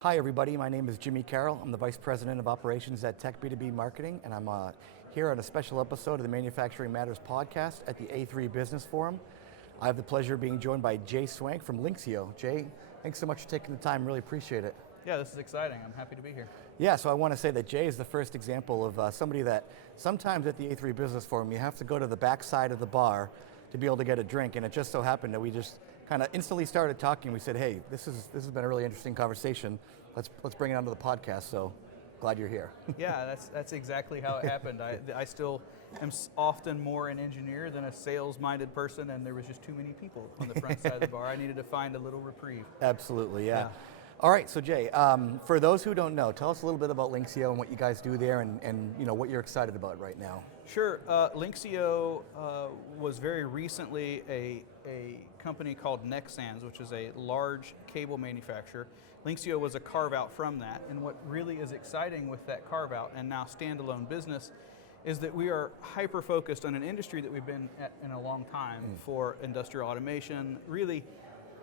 Hi everybody, my name is Jimmy Carroll. I'm the Vice President of Operations at Tech B2B Marketing, and I'm here on a special episode of the Manufacturing Matters podcast at the A3 Business Forum. I have the pleasure of being joined by Jay Swank from Lynxeo. Jay, thanks so much for taking the time, really appreciate it. Yeah, this is exciting. I'm happy to be here. Yeah, so I want to say that Jay is the first example of somebody that sometimes at the A3 Business Forum you have to go to the back side of the bar to be able to get a drink, and it just so happened that we just kind of instantly started talking. We said, hey, this has been a really interesting conversation. Let's bring it onto the podcast, so glad you're here. Yeah, that's exactly how it happened. I still am often more an engineer than a sales-minded person, and there was just too many people on the front side of the bar. I needed to find a little reprieve. Absolutely, yeah. All right, so Jay, for those who don't know, tell us a little bit about Lynxeo and what you guys do there, and you know what you're excited about right now. Sure. Lynxeo was very recently a company called Nexans, which is a large cable manufacturer. Lynxeo was a carve-out from that, and what really is exciting with that carve-out and now standalone business is that we are hyper-focused on an industry that we've been at in a long time for industrial automation. Really,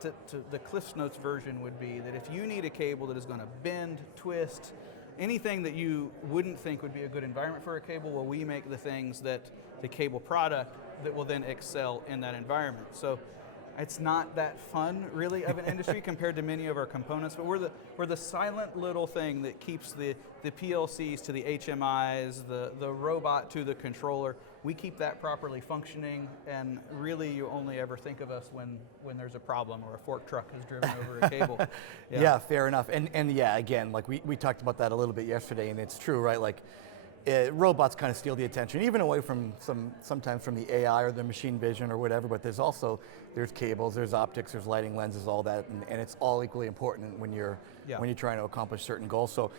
to the Cliff's Notes version would be that if you need a cable that is going to bend, twist, anything that you wouldn't think would be a good environment for a cable, well, we make the things that the cable product that will then excel in that environment. So it's not that fun, really, of an industry compared to many of our components, but we're the silent little thing that keeps the PLCs to the HMIs, the robot to the controller. We keep that properly functioning, and really you only ever think of us when there's a problem or a fork truck has driven over a cable. Yeah, fair enough. And yeah, again, like we talked about that a little bit yesterday, and it's true, right? Like robots kind of steal the attention, even away from sometimes from the AI or the machine vision or whatever, but there's cables, there's optics, there's lighting lenses, all that, and it's all equally important when you're trying to accomplish certain goals. So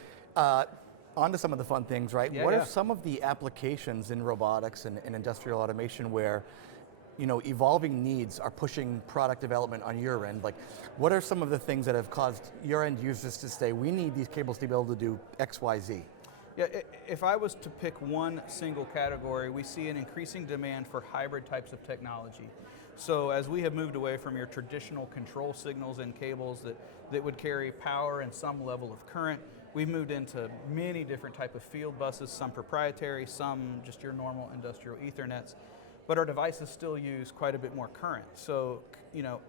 on to some of the fun things, right? What are some of the applications in robotics and industrial automation where evolving needs are pushing product development on your end? Like, what are some of the things that have caused your end users to say, we need these cables to be able to do X, Y, Z? Yeah, if I was to pick one single category, we see an increasing demand for hybrid types of technology. So as we have moved away from your traditional control signals and cables that would carry power and some level of current, we've moved into many different type of field buses, some proprietary, some just your normal industrial Ethernets. But our devices still use quite a bit more current. So,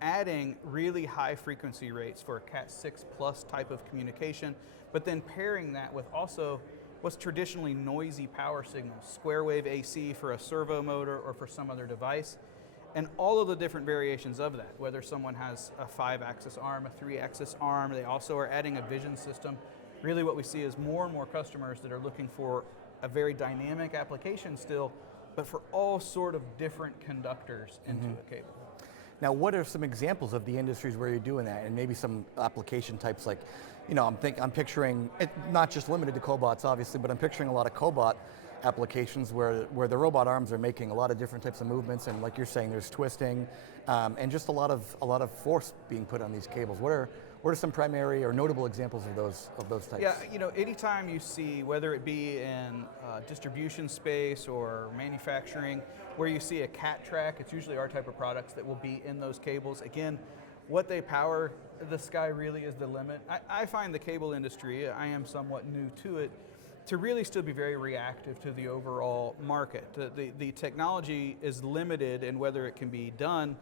adding really high frequency rates for a Cat6 plus type of communication, but then pairing that with also what's traditionally noisy power signals, square wave AC for a servo motor or for some other device, and all of the different variations of that, whether someone has a 5-axis arm, a 3-axis arm, they also are adding a vision system. Really what we see is more and more customers that are looking for a very dynamic application still, but for all sort of different conductors into a cable. Now, what are some examples of the industries where you're doing that, and maybe some application types like, I'm picturing, it, not just limited to cobots obviously, but I'm picturing a lot of cobot applications where the robot arms are making a lot of different types of movements, and like you're saying, there's twisting, and just a lot of force being put on these cables. What are some primary or notable examples of those types? Yeah, anytime you see, whether it be in distribution space or manufacturing, where you see a cat track, it's usually our type of products that will be in those cables. Again, what they power, the sky really is the limit. I find the cable industry, I am somewhat new to it, to really still be very reactive to the overall market. The technology is limited in whether it can be done.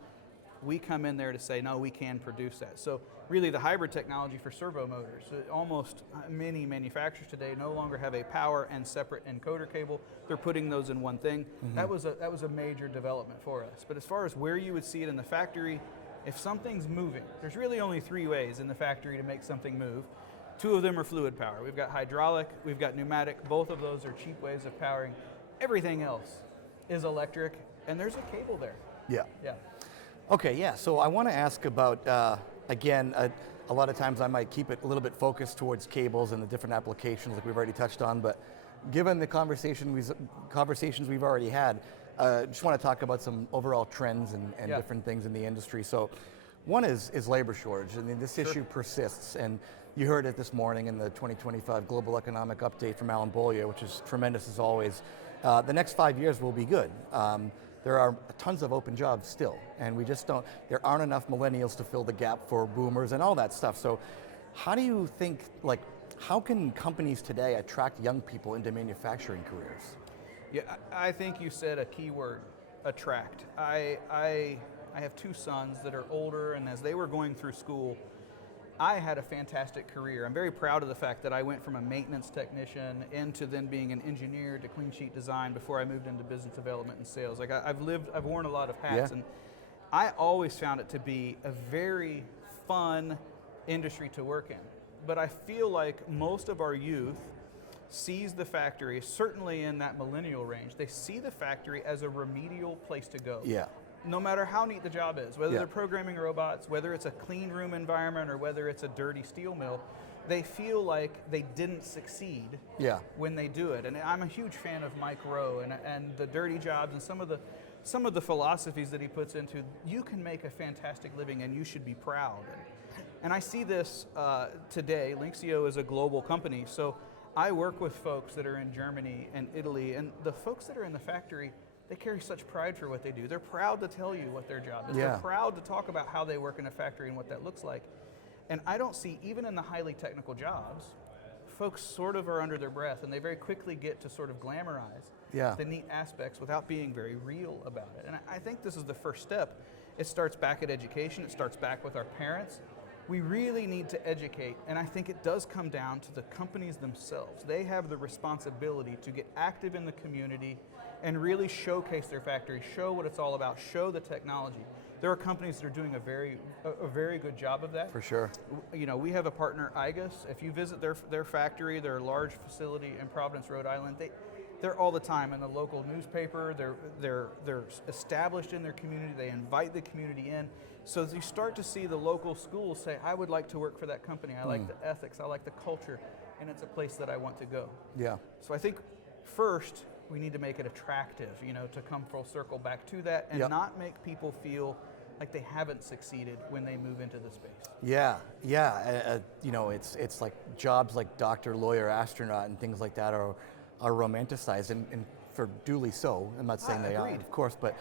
We come in there to say, no, we can produce that. So really the hybrid technology for servo motors, almost many manufacturers today no longer have a power and separate encoder cable. They're putting those in one thing. That was a major development for us. But as far as where you would see it in the factory, if something's moving, there's really only 3 ways in the factory to make something move. 2 of them are fluid power. We've got hydraulic, we've got pneumatic. Both of those are cheap ways of powering. Everything else is electric, and there's a cable there. Yeah. Yeah. Okay, yeah, so I want to ask about, again, a lot of times I might keep it a little bit focused towards cables and the different applications like we've already touched on, but given the conversations we've already had, just want to talk about some overall trends and different things in the industry. So one is labor shortage. I mean, this issue persists, and you heard it this morning in the 2025 Global Economic Update from Alan Bollier, which is tremendous as always. The next 5 years will be good. There are tons of open jobs still, and there aren't enough millennials to fill the gap for boomers and all that stuff. So How do you think, like, how can companies today attract young people into manufacturing careers? Yeah, I think you said a key word, attract. I have two sons that are older, and as they were going through school, I had a fantastic career. I'm very proud of the fact that I went from a maintenance technician into then being an engineer to clean sheet design before I moved into business development and sales. Like I've worn a lot of hats, Yeah. and I always found it to be a very fun industry to work in. But I feel like most of our youth sees the factory, certainly in that millennial range, they see the factory as a remedial place to go. Yeah. No matter how neat the job is, whether Yeah. they're programming robots, whether it's a clean room environment, or whether it's a dirty steel mill, they feel like they didn't succeed Yeah. when they do it. And I'm a huge fan of Mike Rowe and the dirty jobs and some of the philosophies that he puts into. You can make a fantastic living and you should be proud. And I see this today. Lynxeo is a global company, so I work with folks that are in Germany and Italy, and the folks that are in the factory, they carry such pride for what they do. They're proud to tell you what their job is. Yeah. They're proud to talk about how they work in a factory and what that looks like. And I don't see, even in the highly technical jobs, folks sort of are under their breath, and they very quickly get to sort of glamorize Yeah. the neat aspects without being very real about it. And I think this is the first step. It starts back at education. It starts back with our parents. We really need to educate, and I think it does come down to the companies themselves. They have the responsibility to get active in the community and really showcase their factory, show what it's all about, show the technology. There are companies that are doing a very good job of that. For sure. You know, we have a partner, IGUS. If you visit their factory, their large facility in Providence, Rhode Island, they're all the time in the local newspaper. They're established in their community. They invite the community in. So as you start to see the local schools say, I would like to work for that company. I like the ethics. I like the culture, and it's a place that I want to go. Yeah. So I think first we need to make it attractive, you know, to come full circle back to that, and Yep. not make people feel like they haven't succeeded when they move into the space. Yeah, yeah. You know, it's like jobs like doctor, lawyer, astronaut, and things like that are romanticized, and for duly so. I'm not saying they are, Agreed. of course, but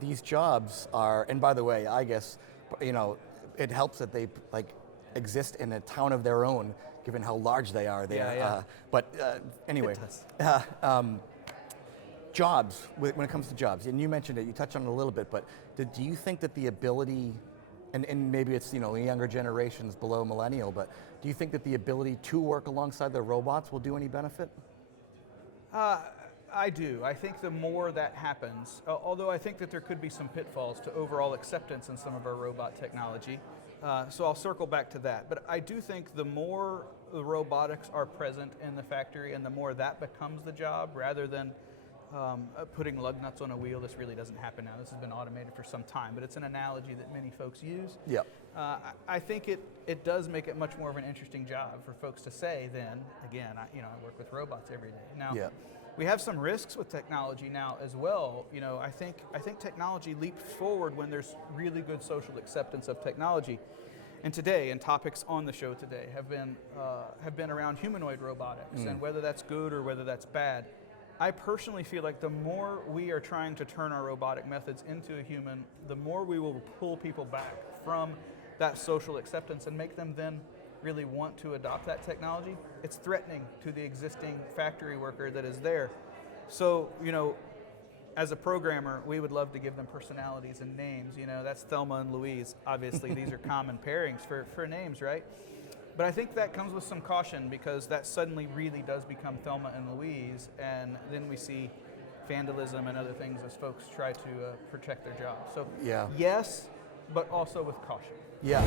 these jobs are. And by the way, I guess, you know, it helps that they like exist in a town of their own, given how large they are. Yeah. But anyway, It does. jobs. When it comes to jobs, and you mentioned it, you touched on it a little bit, but do you think that the ability, and maybe it's, you know, younger generations below millennial, but do you think that the ability to work alongside the robots will do any benefit? I do. I think the more that happens, although I think that there could be some pitfalls to overall acceptance in some of our robot technology, so I'll circle back to that. But I do think the more the robotics are present in the factory and the more that becomes the job, rather than putting lug nuts on a wheel. This really doesn't happen now. This has been automated for some time, but it's an analogy that many folks use. Yep. I think it does make it much more of an interesting job for folks to say then, again, I work with robots every day. Now, Yeah. we have some risks with technology now as well. You know, I think technology leaps forward when there's really good social acceptance of technology. And today, and topics on the show today have been around humanoid robotics and whether that's good or whether that's bad. I personally feel like the more we are trying to turn our robotic methods into a human, the more we will pull people back from that social acceptance and make them then really want to adopt that technology. It's threatening to the existing factory worker that is there. So, you know, as a programmer, we would love to give them personalities and names. You know, that's Thelma and Louise. Obviously, these are common pairings for names, right? But I think that comes with some caution, because that suddenly really does become Thelma and Louise, and then we see vandalism and other things as folks try to protect their jobs. So Yeah. yes, but also with caution. Yeah.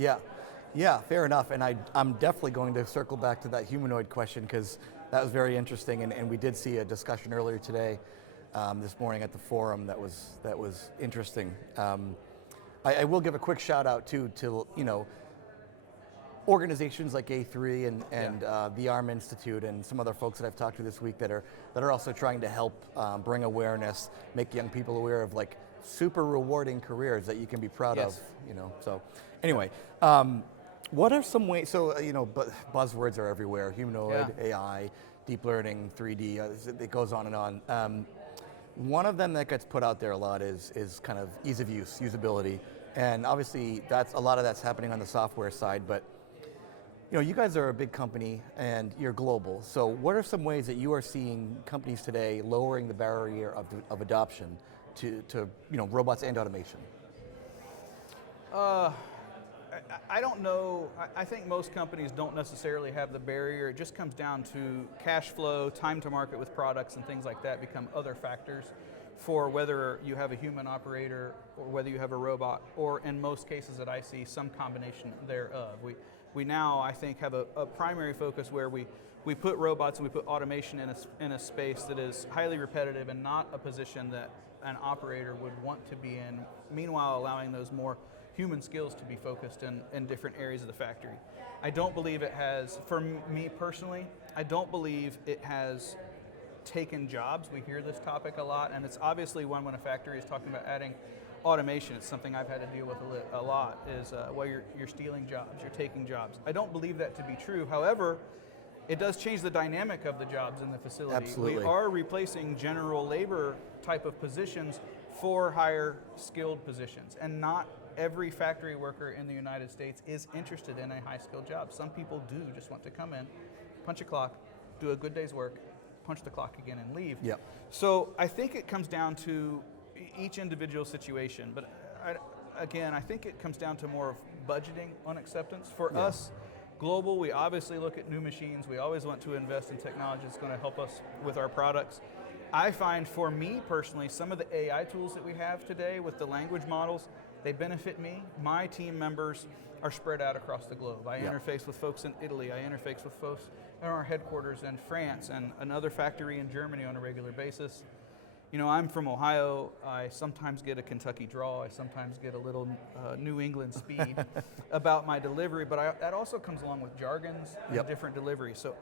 Yeah, yeah, fair enough. And I'm definitely going to circle back to that humanoid question because that was very interesting, and we did see a discussion earlier today, this morning at the forum that was interesting. I will give a quick shout out too to organizations like A3 and the ARM Institute and some other folks that I've talked to this week that are also trying to help bring awareness, make young people aware of like super rewarding careers that you can be proud of. So anyway, what are some ways? So buzzwords are everywhere: humanoid, AI, deep learning, 3D. It goes on and on. One of them that gets put out there a lot is kind of ease of use, usability, and obviously a lot of that's happening on the software side, but you guys are a big company and you're global. So what are some ways that you are seeing companies today lowering the barrier of adoption to robots and automation? I don't know. I think most companies don't necessarily have the barrier. It just comes down to cash flow, time to market with products, and things like that become other factors for whether you have a human operator or whether you have a robot, or in most cases that I see, some combination thereof. We now, I think, have a primary focus where we put robots and we put automation in a space that is highly repetitive and not a position that an operator would want to be in, meanwhile allowing those more human skills to be focused in different areas of the factory. I don't believe it has, for me personally, I don't believe it has taken jobs. We hear this topic a lot, and it's obviously one when a factory is talking about adding automation. It's something I've had to deal with a lot, is you're stealing jobs, you're taking jobs. I don't believe that to be true. However, it does change the dynamic of the jobs in the facility. Absolutely. We are replacing general labor type of positions for higher skilled positions, and not every factory worker in the United States is interested in a high skilled job. Some people do just want to come in, punch a clock, do a good day's work, punch the clock again and leave. Yep. So I think it comes down to each individual situation, but I think it comes down to more of budgeting on acceptance. For us, global, we obviously look at new machines. We always want to invest in technology that's going to help us with our products. I find, for me personally, some of the AI tools that we have today with the language models, they benefit me. My team members are spread out across the globe. I interface with folks in Italy. I interface with folks in our headquarters in France and another factory in Germany on a regular basis. I'm from Ohio. I sometimes get a Kentucky drawl. I sometimes get a little New England speed about my delivery, but that also comes along with jargons and different deliveries. So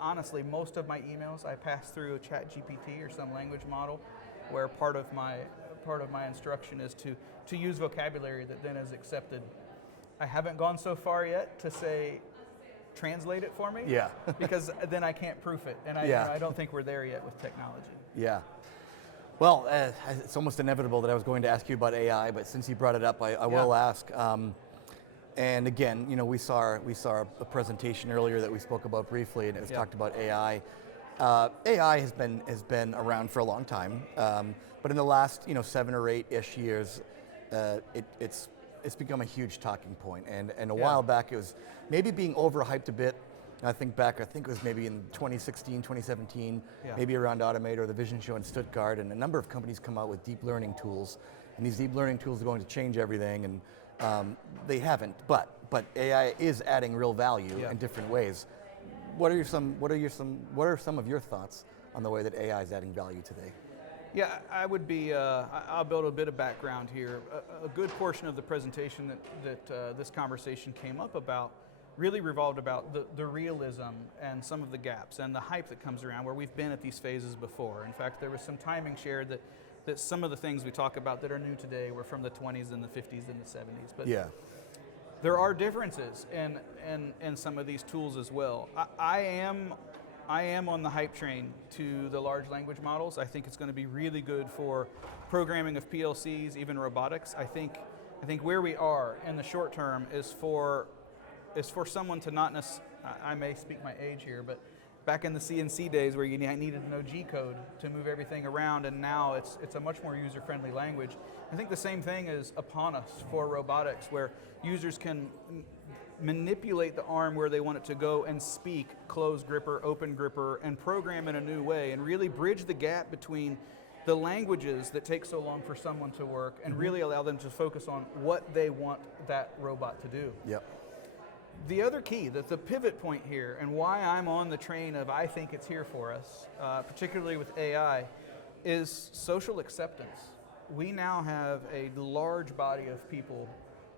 honestly, most of my emails I pass through a ChatGPT or some language model, where part of my instruction is to use vocabulary that then is accepted. I haven't gone so far yet to say, translate it for me, because then I can't proof it, and I don't think we're there yet with technology. Yeah. Well, it's almost inevitable that I was going to ask you about AI, but since you brought it up, I will ask. And again, we saw a presentation earlier that we spoke about briefly, and it was talked about AI. AI has been around for a long time, but in the last 7 or 8-ish years, it's become a huge talking point. And a while back, it was maybe being overhyped a bit. I think it was maybe in 2016, 2017, maybe around Automate or the Vision Show in Stuttgart, and a number of companies come out with deep learning tools, and these deep learning tools are going to change everything, and they haven't, but AI is adding real value in different ways. What are some of your thoughts on the way that AI is adding value today? Yeah, I would be, I'll build a bit of background here. A good portion of the presentation that this conversation came up about really revolved about the realism and some of the gaps and the hype that comes around where we've been at these phases before. In fact, there was some timing shared that some of the things we talk about that are new today were from the 20s and the 50s and the 70s. But there are differences in some of these tools as well. I am on the hype train to the large language models. I think it's going to be really good for programming of PLCs, even robotics. I think where we are in the short term is for someone to not necessarily, I may speak my age here, but back in the CNC days where you needed to know G code to move everything around, and now it's a much more user-friendly language. I think the same thing is upon us for robotics, where users can manipulate the arm where they want it to go and speak close gripper, open gripper, and program in a new way, and really bridge the gap between the languages that take so long for someone to work and really allow them to focus on what they want that robot to do. Yep. The other key, the pivot point here, and why I'm on the train of I think it's here for us, particularly with AI, is social acceptance. We now have a large body of people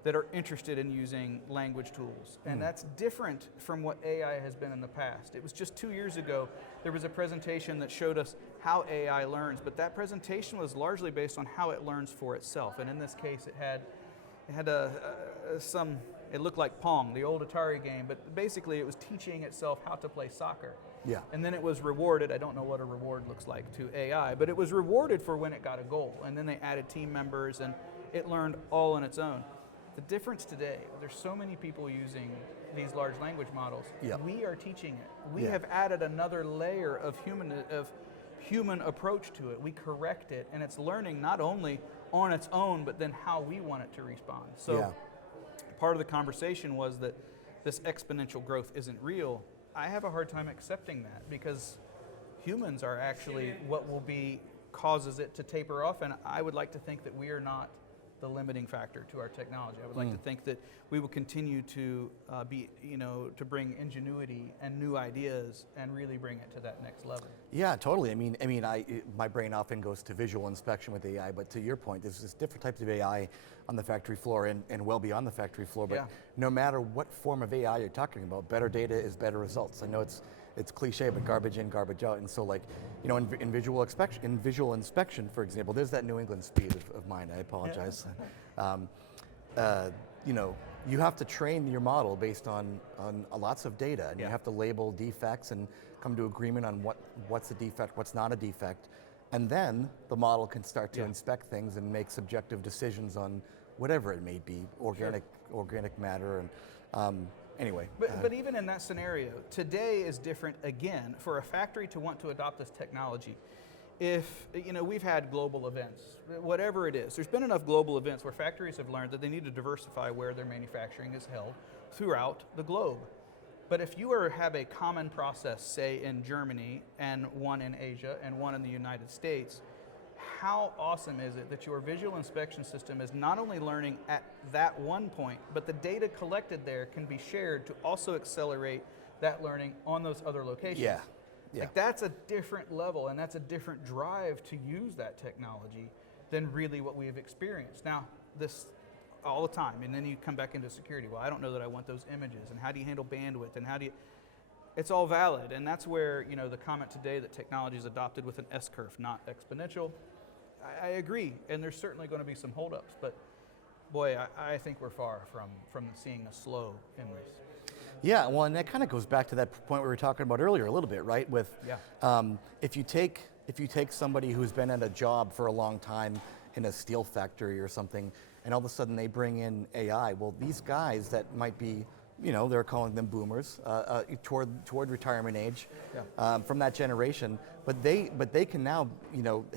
that are interested in using language tools. And that's different from what AI has been in the past. It was just 2 years ago, there was a presentation that showed us how AI learns, but that presentation was largely based on how it learns for itself. And in this case, it had it looked like Pong, the old Atari game, but basically it was teaching itself how to play soccer. Yeah. And then it was rewarded, I don't know what a reward looks like to AI, but it was rewarded for when it got a goal. And then they added team members and it learned all on its own. The difference today, there's so many people using these large language models. Yep. We are teaching it. We have added another layer of human approach to it. We correct it, and it's learning not only on its own, but then how we want it to respond. So part of the conversation was that this exponential growth isn't real. I have a hard time accepting that because humans are actually what will be causes it to taper off, and I would like to think that we are not the limiting factor to our technology. I would like to think that we will continue to to bring ingenuity and new ideas and really bring it to that next level. Yeah, totally. My brain often goes to visual inspection with AI, but to your point, there's different types of AI on the factory floor and well beyond the factory floor. But no matter what form of AI you're talking about, better data is better results. I know it's cliche, but garbage in, garbage out. And so in visual inspection, for example, there's that New England speed of mine, I apologize. You have to train your model based on lots of data, and you have to label defects and come to agreement on what's a defect, what's not a defect. And then the model can start to inspect things and make subjective decisions on whatever it may be, organic matter, and anyway. But even in that scenario, today is different again. For a factory to want to adopt this technology, if we've had global events, whatever it is, there's been enough global events where factories have learned that they need to diversify where their manufacturing is held throughout the globe. But if you have a common process, say in Germany, and one in Asia, and one in the United States, how awesome is it that your visual inspection system is not only learning at that one point, but the data collected there can be shared to also accelerate that learning on those other locations. Yeah. Like that's a different level, and that's a different drive to use that technology than really what we have experienced. Now, this all the time, and then you come back into security. Well, I don't know that I want those images, and how do you handle bandwidth, and it's all valid, and that's where the comment today that technology is adopted with an S-curve, not exponential. I agree, and there's certainly going to be some holdups, but boy, I think we're far from seeing a slow in this. Yeah, well, and that kind of goes back to that point we were talking about earlier a little bit, right? With if you take somebody who's been at a job for a long time in a steel factory or something, and all of a sudden they bring in AI. Well, these guys that might be, they're calling them boomers toward retirement age, from that generation, but they can now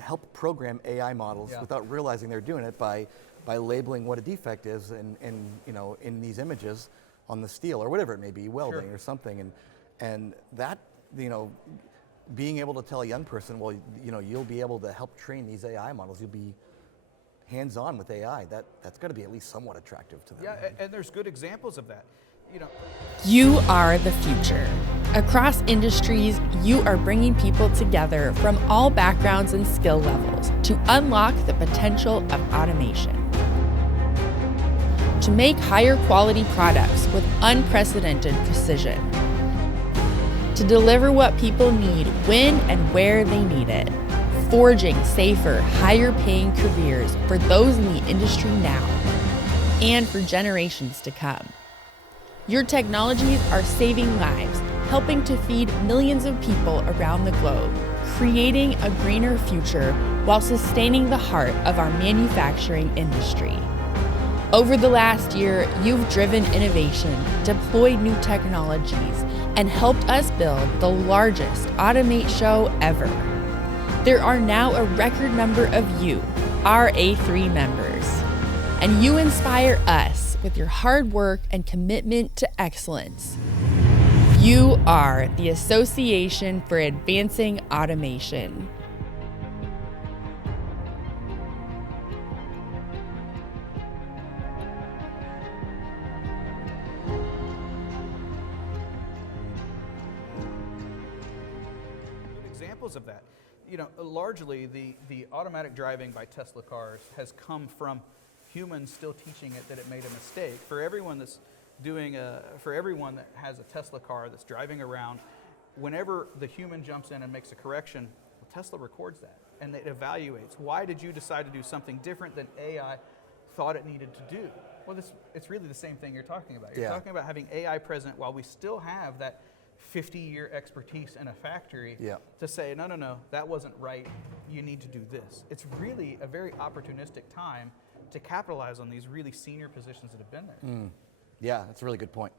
help program AI models without realizing they're doing it by labeling what a defect is in these images on the steel or whatever it may be, welding or something, and that being able to tell a young person, well, you'll be able to help train these AI models, you'll be hands-on with AI, that's going to be at least somewhat attractive to them. Yeah, and there's good examples of that. You are the future. Across industries, you are bringing people together from all backgrounds and skill levels to unlock the potential of automation. To make higher quality products with unprecedented precision. To deliver what people need when and where they need it. Forging safer, higher paying careers for those in the industry now and for generations to come. Your technologies are saving lives, helping to feed millions of people around the globe, creating a greener future while sustaining the heart of our manufacturing industry. Over the last year, you've driven innovation, deployed new technologies, and helped us build the largest Automate show ever. There are now a record number of you, our A3 members, and you inspire us with your hard work and commitment to excellence. You are the Association for Advancing Automation. examples of that. Largely the automatic driving by Tesla cars has come from humans still teaching it that it made a mistake. For everyone that has a Tesla car that's driving around, whenever the human jumps in and makes a correction, Tesla records that and it evaluates. Why did you decide to do something different than AI thought it needed to do? Well, it's really the same thing you're talking about. You're talking about having AI present while we still have that 50-year expertise in a factory to say, no, that wasn't right. You need to do this. It's really a very opportunistic time to capitalize on these really senior positions that have been there. Yeah, that's a really good point.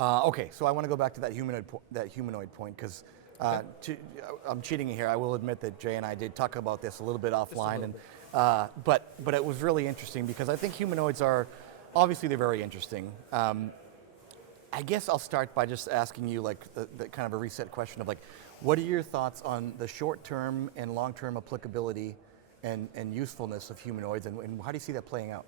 Okay, so I want to go back to that humanoid point because I'm cheating here. I will admit that Jay and I did talk about this a little bit offline, but it was really interesting because I think humanoids are obviously they're very interesting. I guess I'll start by just asking you like the kind of a reset question of like, what are your thoughts on the short-term and long-term applicability and usefulness of humanoids, and how do you see that playing out?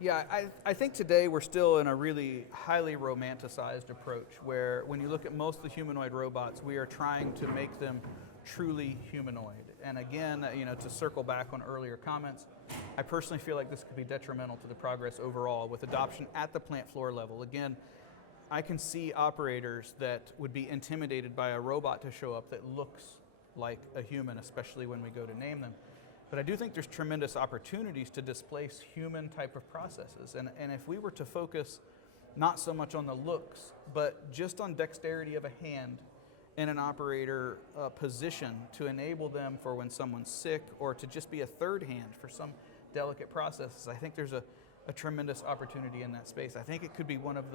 Yeah, I think today we're still in a really highly romanticized approach where when you look at most of the humanoid robots, we are trying to make them truly humanoid. And again, to circle back on earlier comments, I personally feel like this could be detrimental to the progress overall with adoption at the plant floor level. Again, I can see operators that would be intimidated by a robot to show up that looks like a human, especially when we go to name them. But I do think there's tremendous opportunities to displace human type of processes. And if we were to focus not so much on the looks, but just on dexterity of a hand in an operator position to enable them for when someone's sick or to just be a third hand for some delicate processes, I think there's a tremendous opportunity in that space. I think it could be one of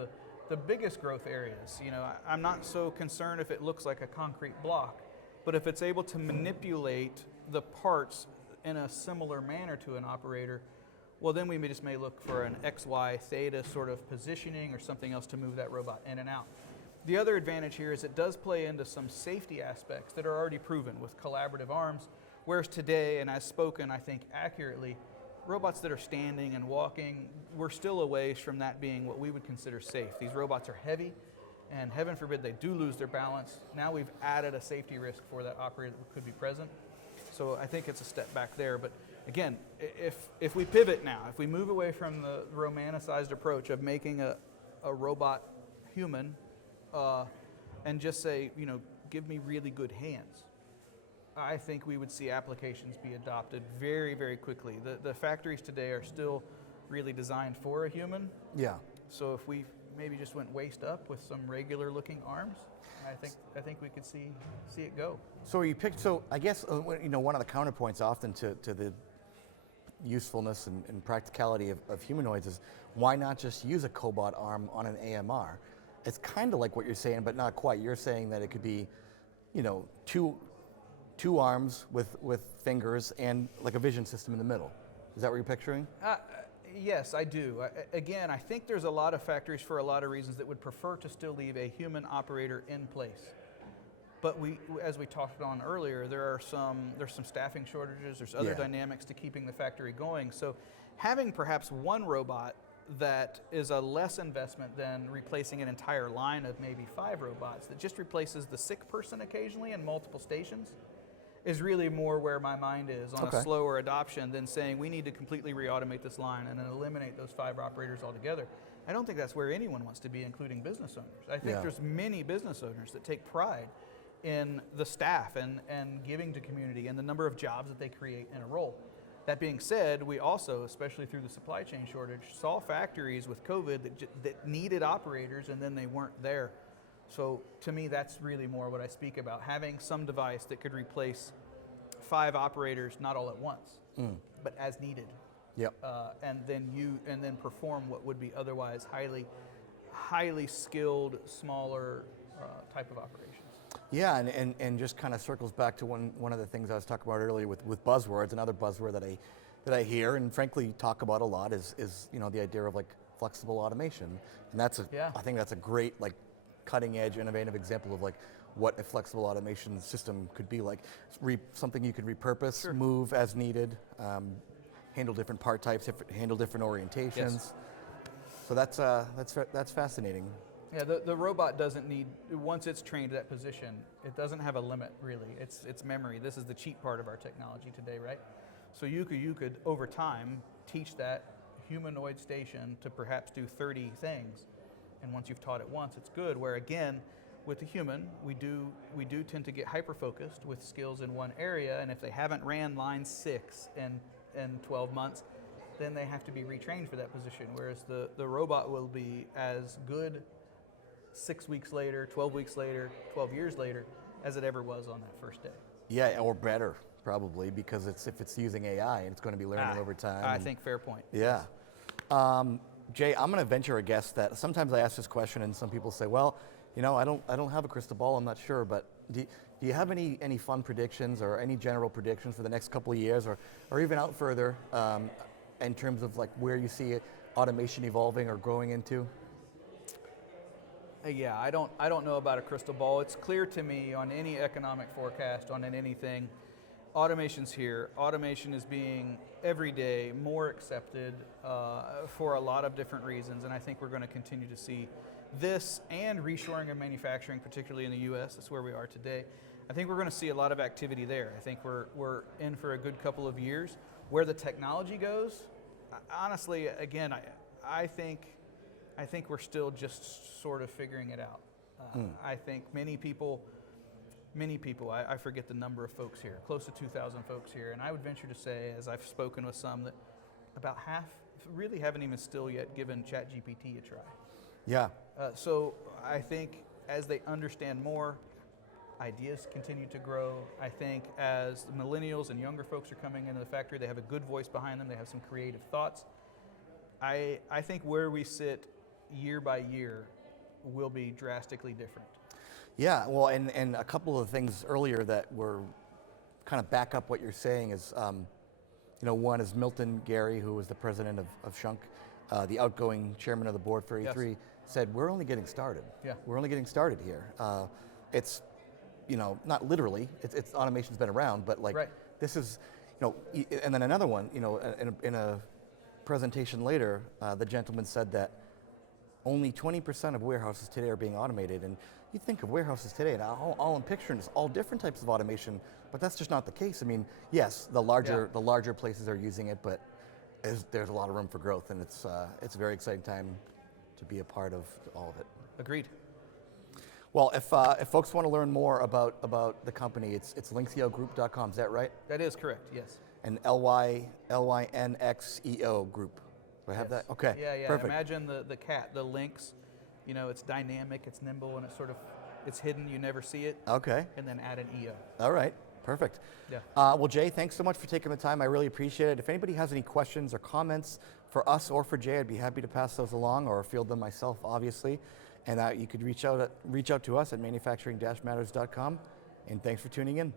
the biggest growth areas. I'm not so concerned if it looks like a concrete block, but if it's able to manipulate the parts in a similar manner to an operator, well then we may look for an X, Y, theta sort of positioning or something else to move that robot in and out. The other advantage here is it does play into some safety aspects that are already proven with collaborative arms, whereas today, and as spoken I think accurately, robots that are standing and walking, we're still a ways from that being what we would consider safe. These robots are heavy, and heaven forbid they do lose their balance. Now we've added a safety risk for that operator that could be present. So I think it's a step back there. But again, if we pivot now, if we move away from the romanticized approach of making a robot human and just say, give me really good hands, I think we would see applications be adopted very, very quickly. The factories today are still really designed for a human. Yeah. So if we maybe just went waist up with some regular looking arms, I think we could see it go. So I guess one of the counterpoints often to the usefulness and practicality of humanoids is why not just use a cobot arm on an AMR? It's kind of like what you're saying, but not quite. You're saying that it could be, two arms with fingers and like a vision system in the middle. Is that what you're picturing? Yes, I do. Again, I think there's a lot of factories for a lot of reasons that would prefer to still leave a human operator in place. But as we talked on earlier, there's some staffing shortages, there's other dynamics to keeping the factory going. So having perhaps one robot that is a less investment than replacing an entire line of maybe 5 robots that just replaces the sick person occasionally in multiple stations is really more where my mind is on a slower adoption than saying we need to completely re-automate this line and then eliminate those 5 operators altogether. I don't think that's where anyone wants to be, including business owners. I think there's many business owners that take pride in the staff and giving to community and the number of jobs that they create in a role. That being said, we also, especially through the supply chain shortage, saw factories with COVID that needed operators and then they weren't there. So to me, that's really more what I speak about, having some device that could replace 5 operators, not all at once, but as needed. Yep. And then perform what would be otherwise highly skilled, smaller type of operations. Yeah, and just kind of circles back to one of the things I was talking about earlier with buzzwords. Another buzzword that I hear and frankly talk about a lot is the idea of like flexible automation, and I think that's a great like cutting edge, innovative example of like what a flexible automation system could be like. Something you can repurpose, move as needed, handle different part types, handle different orientations. Yes. So that's fascinating. Yeah, the robot doesn't need, once it's trained to that position, it doesn't have a limit really. It's memory. This is the cheap part of our technology today, right? So you could over time teach that humanoid station to perhaps do 30 things, and once you've taught it once, it's good. Where again, with the human, we do tend to get hyper focused with skills in one area, and if they haven't ran line 6 in 12 months, then they have to be retrained for that position. Whereas the robot will be as good 6 weeks later, 12 weeks later, 12 years later, as it ever was on that first day. Yeah, or better, probably, because if it's using AI and it's going to be learning over time. I think fair point. Yeah. Jay, I'm going to venture a guess that sometimes I ask this question and some people say, well, I don't have a crystal ball, I'm not sure, but do you have any fun predictions or any general predictions for the next couple of years or even out further in terms of like where you see automation evolving or growing into? Yeah, I don't know about a crystal ball. It's clear to me on any economic forecast, on anything, automation's here. Automation is being every day more accepted for a lot of different reasons, and I think we're going to continue to see this and reshoring of manufacturing, particularly in the U.S. That's where we are today. I think we're going to see a lot of activity there. I think we're in for a good couple of years. Where the technology goes, honestly, again, I think we're still just sort of figuring it out. I think many people, I forget the number of folks here, close to 2,000 folks here, and I would venture to say, as I've spoken with some, that about half really haven't even still yet given ChatGPT a try. Yeah. So I think as they understand more, ideas continue to grow. I think as the millennials and younger folks are coming into the factory, they have a good voice behind them, they have some creative thoughts. I think where we sit year by year will be drastically different. Yeah, well, and a couple of things earlier that were kind of back up what you're saying is, one is Milton Gary, who was the president of Shunk, the outgoing chairman of the board for A3, yes, said, we're only getting started. Yeah. We're only getting started here. It's, not literally, it's automation's been around, but like, right, this is, and then another one, in a presentation later, the gentleman said that only 20% of warehouses today are being automated, and you think of warehouses today, and all I'm picturing is all different types of automation, but that's just not the case. I mean, yes, the larger places are using it, but there's a lot of room for growth, and it's a very exciting time to be a part of all of it. Agreed. Well, if folks want to learn more about the company, it's lynxeogroup.com. Is that right? That is correct. Yes. And Lynxeo Group. Do I have that? Okay. Yeah. Perfect. Imagine the cat, the lynx. It's dynamic, it's nimble, and it's hidden. You never see it. Okay. And then add an EO. All right. Perfect. Yeah. Well, Jay, thanks so much for taking the time. I really appreciate it. If anybody has any questions or comments for us or for Jay, I'd be happy to pass those along or field them myself, obviously. And you could reach out to us at manufacturing-matters.com. And thanks for tuning in.